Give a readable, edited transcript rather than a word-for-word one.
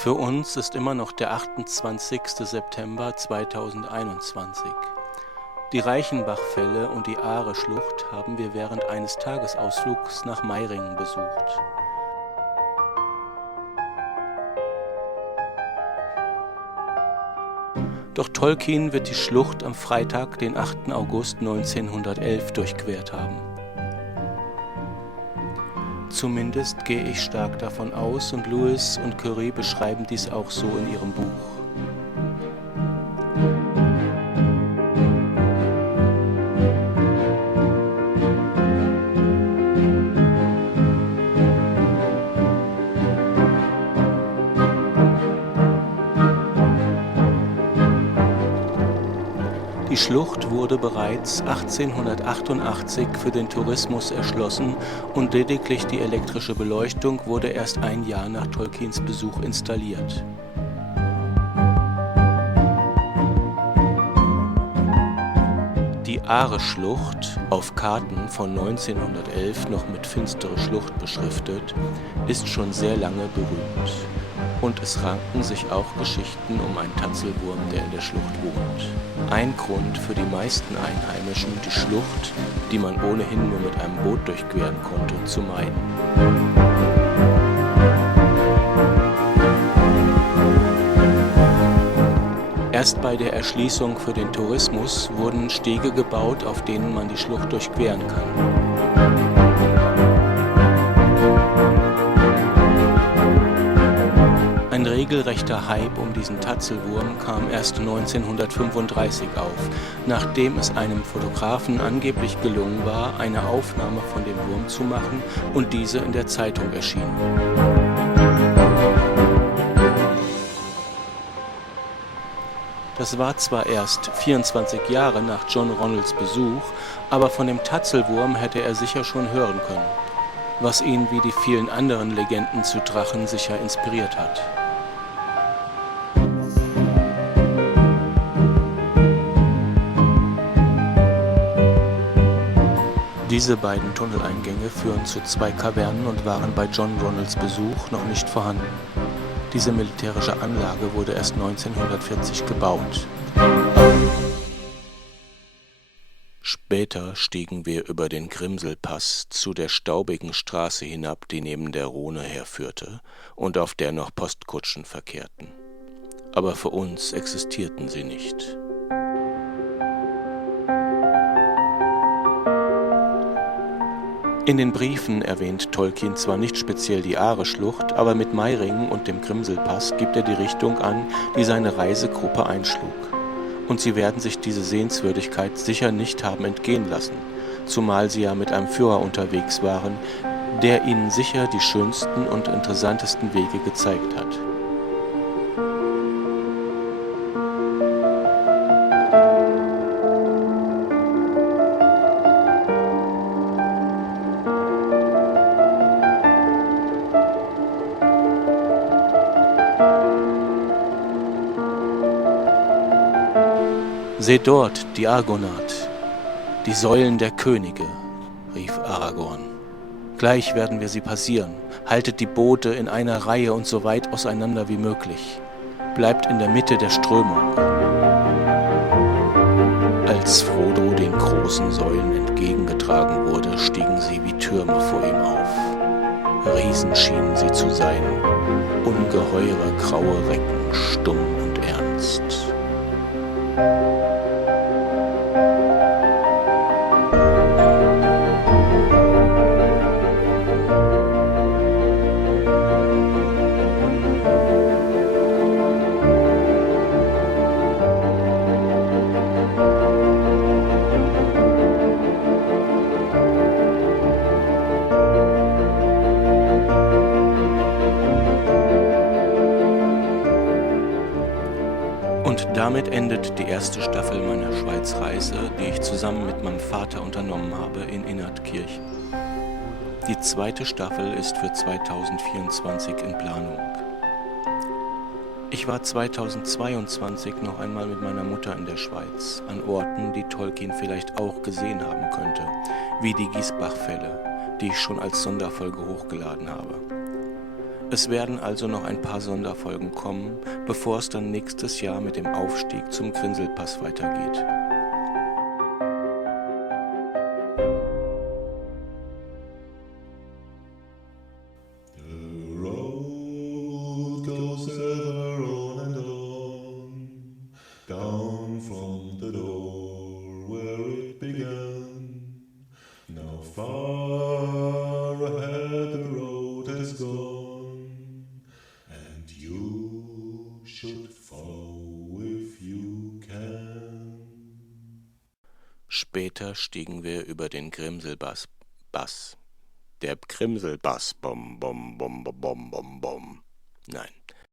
Für uns ist immer noch der 28. September 2021. Die Reichenbachfälle und die Aare-Schlucht haben wir während eines Tagesausflugs nach Meiringen besucht. Doch Tolkien wird die Schlucht am Freitag, den 8. August 1911 durchquert haben. Zumindest gehe ich stark davon aus und Lewis und Curie beschreiben dies auch so in ihrem Buch. Die Schlucht wurde bereits 1888 für den Tourismus erschlossen und lediglich die elektrische Beleuchtung wurde erst ein Jahr nach Tolkiens Besuch installiert. Die Aare-Schlucht, auf Karten von 1911 noch mit Finstere Schlucht beschriftet, ist schon sehr lange berühmt. Und es ranken sich auch Geschichten um einen Tatzelwurm, der in der Schlucht wohnt. Ein Grund für die meisten Einheimischen, die Schlucht, die man ohnehin nur mit einem Boot durchqueren konnte, zu meiden. Erst bei der Erschließung für den Tourismus wurden Stege gebaut, auf denen man die Schlucht durchqueren kann. Ein regelrechter Hype um diesen Tatzelwurm kam erst 1935 auf, nachdem es einem Fotografen angeblich gelungen war, eine Aufnahme von dem Wurm zu machen und diese in der Zeitung erschien. Das war zwar erst 24 Jahre nach John Ronalds Besuch, aber von dem Tatzelwurm hätte er sicher schon hören können, was ihn wie die vielen anderen Legenden zu Drachen sicher inspiriert hat. Diese beiden Tunneleingänge führen zu zwei Kavernen und waren bei John Ronalds Besuch noch nicht vorhanden. Diese militärische Anlage wurde erst 1940 gebaut. Später stiegen wir über den Grimselpass zu der staubigen Straße hinab, die neben der Rhone herführte und auf der noch Postkutschen verkehrten. Aber für uns existierten sie nicht. In den Briefen erwähnt Tolkien zwar nicht speziell die Aare-Schlucht, aber mit Meiringen und dem Grimselpass gibt er die Richtung an, die seine Reisegruppe einschlug. Und sie werden sich diese Sehenswürdigkeit sicher nicht haben entgehen lassen, zumal sie ja mit einem Führer unterwegs waren, der ihnen sicher die schönsten und interessantesten Wege gezeigt hat. »Seht dort, die Argonath, die Säulen der Könige«, rief Aragorn. »Gleich werden wir sie passieren. Haltet die Boote in einer Reihe und so weit auseinander wie möglich. Bleibt in der Mitte der Strömung.« Als Frodo den großen Säulen entgegengetragen wurde, stiegen sie wie Türme vor ihm auf. Riesen schienen sie zu sein, ungeheure graue Recken, stumm und ernst. Damit endet die erste Staffel meiner Schweizreise, die ich zusammen mit meinem Vater unternommen habe in Innertkirchen. Die zweite Staffel ist für 2024 in Planung. Ich war 2022 noch einmal mit meiner Mutter in der Schweiz, an Orten, die Tolkien vielleicht auch gesehen haben könnte, wie die Giesbachfälle, die ich schon als Sonderfolge hochgeladen habe. Es werden also noch ein paar Sonderfolgen kommen, bevor es dann nächstes Jahr mit dem Aufstieg zum Grinselpass weitergeht. The road goes ever on and on, down from the door where it began. Now far ahead the road has gone, and you should follow if you can. Später stiegen wir über den Grimselbass. Der Grimselbass, bom, bom, bom, bom, bom, bom. Nein,